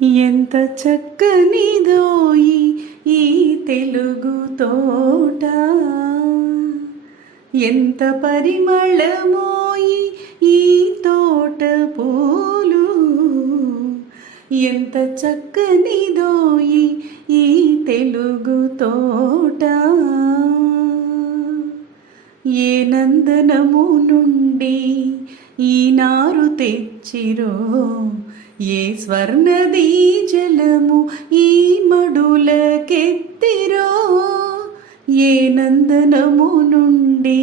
ఎంత చక్కనిదోయి ఈ తెలుగు తోట, ఎంత పరిమళమోయి ఈ తోట పూలు, ఎంత చక్కనిదోయి ఈ తెలుగు తోట. ఏ నందనము నుండి ఈ నారు తెచ్చిరో, ఏ స్వర్ణదీ జలము ఈ మడులకెత్తిరో. ఏ నందనము నుండి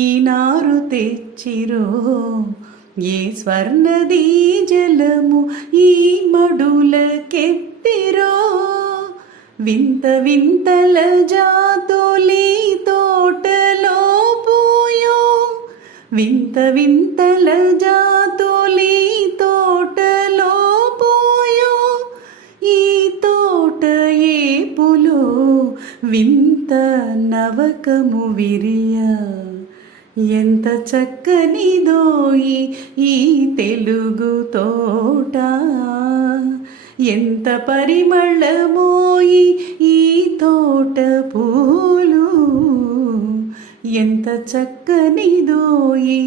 ఈ నారు తెచ్చిరో, ఏ స్వర్ణదీ జలము ఈ మడులకెత్తిరో. వింత వింతల జాతులీ తోటలో పూయో, వింత వింతల జాతులీ తోటలో పూయో. ఈ తోట ఏపులో వింత నవకము విరియ, ఎంత చక్కనిదోయి ఈ తెలుగు తోట, ఎంత పరిమళమోయి ఈ తోట పూలు, ఎంత చక్కనిదోయి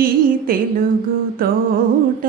ఈ తెలుగు తోట.